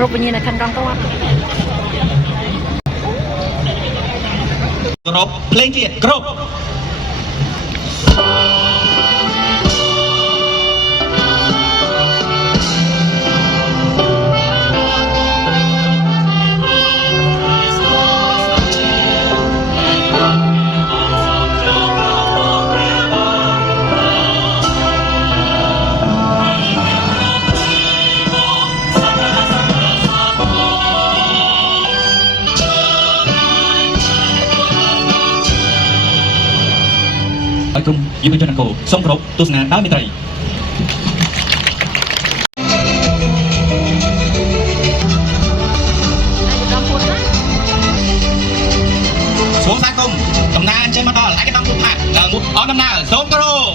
រូបវិញ្ញាណខាងកងទ័ព គ្រប់ភ្លេងជាតិគ្រប់ ឲ្យក្រុមយុវជនអង្គរសូមគោរពទស្សនាដោយមេត្រីសូមស្វាគមន៍ដំណើរអញ្ជើញមកដល់ឯកឧត្តមពុទ្ធៈដល់មុខអស់ដំណើរសូមគោរព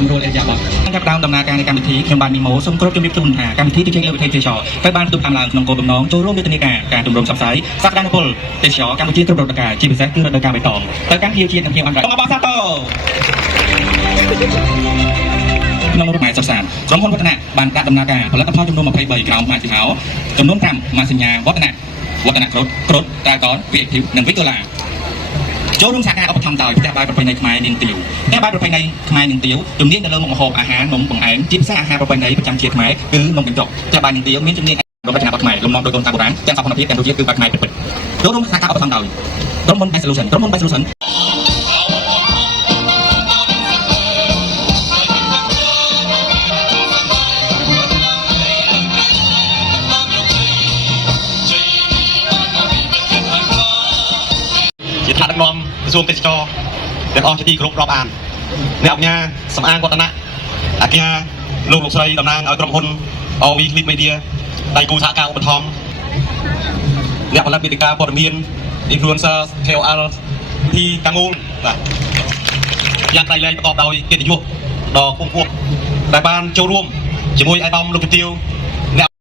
សម្រួលអេយ៉ាបតចាប់ដើមដំណើរការនៃកម្មវិធីខ្ញុំបានមីម៉ូសូមគោរពជំរាបជូនថាកម្មវិធីទីជែកលើវិធីទេសចរត្រូវបានផ្ទុកតាមឡើងក្នុងគោលបំណងចូលរួមយុទ្ធនាការការជំរុញផ្សព្វផ្សាយសក្តានុពលទេសចរកម្ពុជាគ្រប់រដូវកាលជាពិសេសគឺរដូវកាលបៃតងទៅកាន់ភ្ញៀវជាតិនិងភ្ញៀវអន្តរជាតិសូមអបអរសាទរក្នុងរូបម៉ែសុខសាន្តក្រុមហ៊ុនវឌ្ឍនៈបានដាក់ដំណើរការផលិតផលចំនួន23ក្រោមម៉ាស៊ីហោចំនួន5ម៉ាសញ្ញាវឌ្ឍនៈក្រូតតាកនវីអេធីវនិងវីកូឡាចូលរួមសហការឧបត្ថម្ភដោយផ្ទះបាយប្រពៃណីខ្មែរនាងទាវផ្ទះបាយប្រពៃណីខ្មែរនាងទាវជំនាញទៅលើមុខម្ហូបអាហារនំបង្អែមជាពិសេសអាហារប្រពៃណីប្រចាំជាតិខ្មែរគឺនំកញ្ចក់ផ្ទះបាយនាងទាវមានជំនាញរចនាបថខ្មែរលំនាំដោយកូនតាបុរាណទាំងសោភ័ណភាពទាំងរសជាតិគឺបែបខ្មែរពិតៗចូលរួមសហការឧបត្ថម្ភដោយក្រុមហ៊ុន Best Solution ក្រុមហ៊ុន Best Solution ជាថ្នាក់ដឹកនាំក្រសួងទេសចរទាំងអស់ជាទីគោរពរាប់អានអ្នកអង្គការសម្អាងវឌ្ឍនៈអាគារលោកស្រីតំណាងឲ្យក្រុមហ៊ុន OV Clip Media ដៃគូសហការឧបត្ថម្ភអ្នកផលិតវេទិកាព័ត៌មាន Influencer KOL ទីកាងូលបាទយ៉ាងក្រៃលែងប្រកបដោយកិត្តិយសដ៏ខ្ពង់ខ្ពស់ដែលបានចូលរួមជាមួយអាយដាមលោកជំទាវ